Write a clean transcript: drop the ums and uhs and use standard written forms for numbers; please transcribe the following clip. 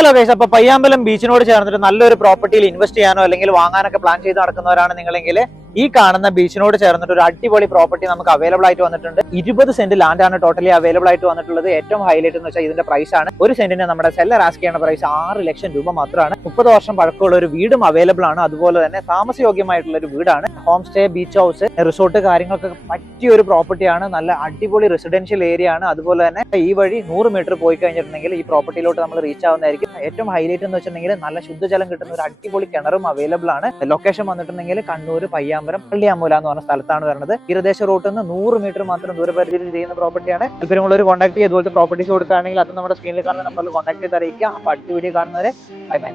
Hello guys, അപ്പൊ പയ്യാമ്പലം ബീച്ചിനോട് ചേർന്നിട്ട് നല്ലൊരു പ്രോപ്പർട്ടിയിൽ ഇൻവെസ്റ്റ് ചെയ്യാനോ അല്ലെങ്കിൽ വാങ്ങാനൊക്കെ പ്ലാൻ ചെയ്ത് നടക്കുന്നവരാണ് നിങ്ങളെങ്കിൽ ഈ കാണുന്ന ബീച്ചിനോട് ചേർന്നിട്ട് ഒരു അടിപൊളി പ്രോപ്പർട്ടി നമുക്ക് അവൈലബിൾ ആയിട്ട് വന്നിട്ടുണ്ട്. 20 സെന്റ് ലാൻഡ് ആണ് ടോട്ടലി അവൈലബിൾ ആയിട്ട് വന്നിട്ടുള്ളത്. ഏറ്റവും ഹൈലൈറ്റ് എന്ന് വെച്ചാൽ ഇതിന്റെ പ്രൈസ് ആണ്. ഒരു സെന്റിന് നമ്മുടെ സെല്ലർ ആസ്ക് ചെയ്യുന്ന പ്രൈസ് 6 ലക്ഷം രൂപ മാത്രമാണ്. 30 വർഷം പഴക്കമുള്ള ഒരു വീടും അവൈലബിൾ ആണ്. അതുപോലെ തന്നെ താമസയോഗ്യമായിട്ടുള്ള ഒരു വീടാണ്. Home stay, beach house, resort കാര്യങ്ങളൊക്കെ പറ്റിയ ഒരു പ്രോപ്പർട്ടിയാണ്. നല്ല അടിപൊളി റെസിഡൻഷ്യൽ ഏരിയ ആണ്. അതുപോലെ തന്നെ ഈ വഴി 100 മീറ്റർ പോയി കഴിഞ്ഞിട്ടുണ്ടെങ്കിൽ ഈ പ്രോപ്പർട്ടിയിലോട്ട് നമ്മൾ റീച്ച് ആവുന്നതായിരിക്കും. ഏറ്റവും ഹൈലൈറ്റ് എന്ന് വെച്ചിട്ടുണ്ടെങ്കിൽ നല്ല ശുദ്ധജലം കിട്ടുന്ന ഒരു അടിപൊളി കിണറും അവൈലബിൾ ആണ്. ലൊക്കേഷൻ വന്നിട്ടുണ്ടെങ്കിൽ കണ്ണൂർ പയ്യാമ്പലം പള്ളിയാമൂല എന്ന് പറഞ്ഞ സ്ഥലത്താണ് വരുന്നത്. തീരദേശ റൂട്ടിൽ നിന്ന് 100 മീറ്റർ മാത്രം ദൂരപരിധിയിൽ ചെയ്യുന്ന പ്രോപ്പർട്ടിയാണ്. താല്പര്യമുള്ളവർ കോൺടാക്ട് ചെയ്ത് ഇതുപോലത്തെ പ്രോപ്പർട്ടീസ് കൊടുക്കുകയാണെങ്കിൽ അത് നമ്മുടെ സ്ക്രീനിൽ കാണുന്ന നമ്പറിൽ കോൺടാക്ട് ചെയ്ത് അറിയിക്കുക. അപ്പോൾ അടുത്ത വീഡിയോ കാണുന്നവരെ ബൈ ബൈ.